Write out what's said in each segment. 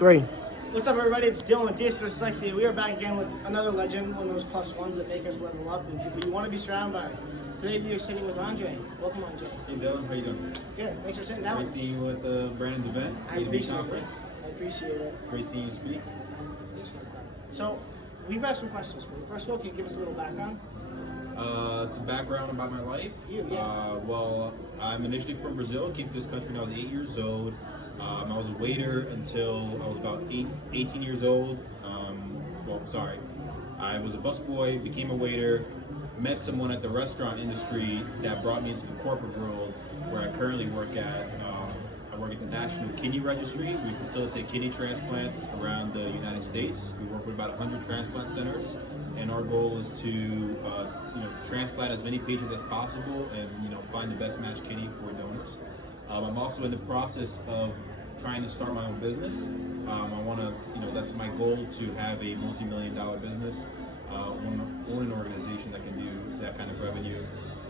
Three. What's up, everybody? It's Dylan with DS Dyslexia. We are back again with another legend, one of those plus ones that make us level up and people you want to be surrounded by. Today we are sitting with Andre. Welcome, Andre. Hey Dylan, how you doing? Good. Thanks for sitting down. Great seeing you at Brandon's event, I B2B appreciate conference. it. I appreciate it. Great seeing you speak. I appreciate that. So, we've got some questions for you. First of all, can you give us a little background? Some background about my life. Well, I'm initially from Brazil. Came to this country when I was 8 years old. I was a waiter until I was about 18 years old. I was a busboy, became a waiter, met someone at the restaurant industry that brought me into the corporate world where I currently work at. I work at the National Kidney Registry. We facilitate kidney transplants around the United States. We work with about 100 transplant centers, and our goal is to transplant as many patients as possible and find the best matched kidney for donors. I'm also in the process of trying to start my own business. I want to, that's my goal, to have a multi-million-dollar business, own an organization that can do that kind of revenue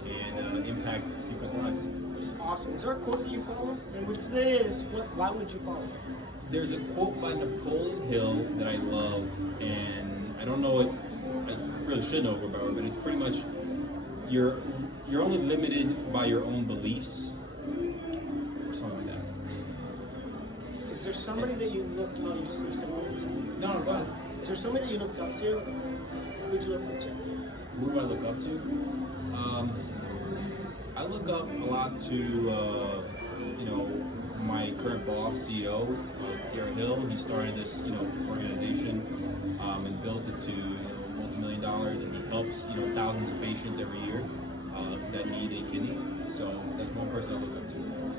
and impact people's lives. That's awesome. Is there a quote that you follow? And if there is, why would you follow it? There's a quote by Napoleon Hill that I love, and I don't know it. I really should know about it, but it's pretty much you're only limited by your own beliefs, or something like that. Is there somebody that you looked up to? No, go ahead. Is there somebody that you looked up to? Who would you look up to? Who do I look up to? I look up a lot to my current boss, CEO, Gary Hill. He started this organization and built it to multi-million dollars, and he helps thousands of patients every year that need a kidney. So that's one person I look up to.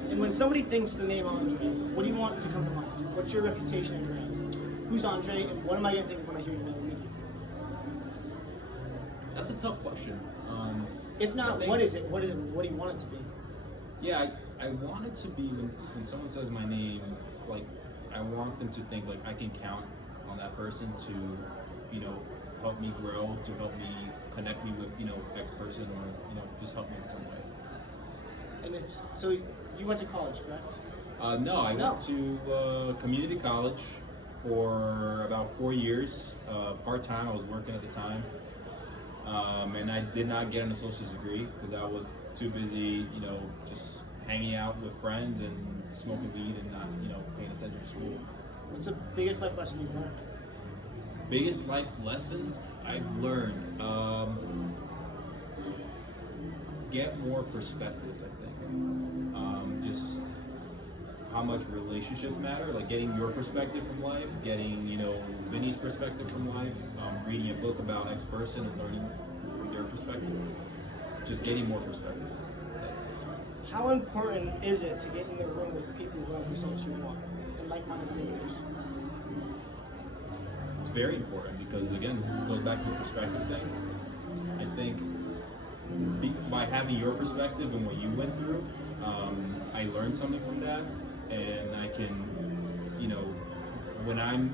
And when somebody thinks the name Andre, what do you want to come to mind? What's your reputation and brand? Who's Andre, and what am I going to think when I hear your name? That's a tough question. If not, what is it? What do you want it to be? Yeah, I want it to be when someone says my name, like I want them to think like I can count on that person to, help me grow, to help me connect me with X person, or just help me in some way. And so you went to college, correct? No, I went to community college for about 4 years, part-time. I was working at the time. And I did not get an associate's degree because I was too busy, just hanging out with friends and smoking weed and not, paying attention to school. What's the biggest life lesson you've learned? Biggest life lesson I've learned? Get more perspectives, I think. Just how much relationships matter, like getting your perspective from life, getting, Vinny's perspective from life, reading a book about X person and learning from their perspective, just getting more perspective. How important is it to get in the room with people who have results you want and like-minded thinkers? It's very important because, again, it goes back to the perspective thing. I think by having your perspective and what you went through, I learned something from that, and I can, when I'm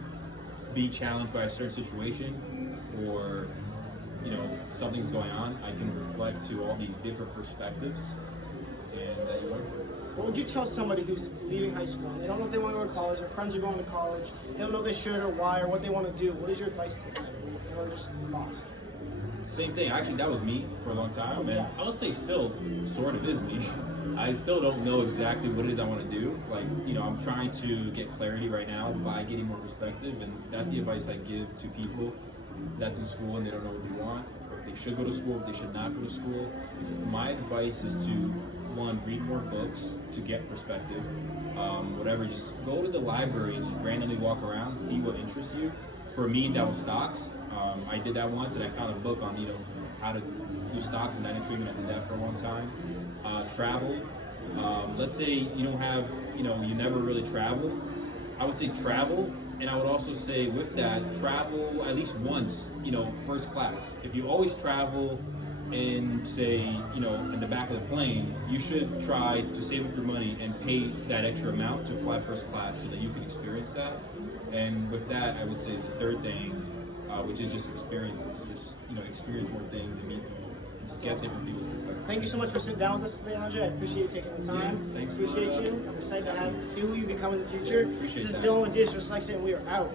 being challenged by a certain situation or, something's going on, I can reflect to all these different perspectives, and that you learn from it. What would you tell somebody who's leaving high school and they don't know if they want to go to college, their friends are going to college, they don't know if they should or why or what they want to do? What is your advice to them? They're just lost. Same thing. Actually, that was me for a long time, and I would say still sort of is me. I still don't know exactly what it is I want to do. Like, I'm trying to get clarity right now by getting more perspective, and that's the advice I give to people that's in school and they don't know what they want, or if they should go to school, if they should not go to school. My advice is to, one, read more books to get perspective. Just go to the library and just randomly walk around, see what interests you. For me, that was stocks. I did that once, and I found a book on how to do stocks and data treatment. I did that for a long time. Travel. Let's say you don't have, you never really travel. I would say travel, and I would also say with that, travel at least once, first class. If you always travel and say, in the back of the plane, you should try to save up your money and pay that extra amount to fly first class so that you can experience that. And with that, I would say is the third thing, which is just experiences. Just, experience more things and meet just get different people's perspective. Thank you so much for sitting down with us today, Andre. I appreciate you taking the time. Yeah, thanks. Appreciate you. I'm excited to see who you become in the future. Appreciate This is that. Dylan with Dyslexia, and we are out.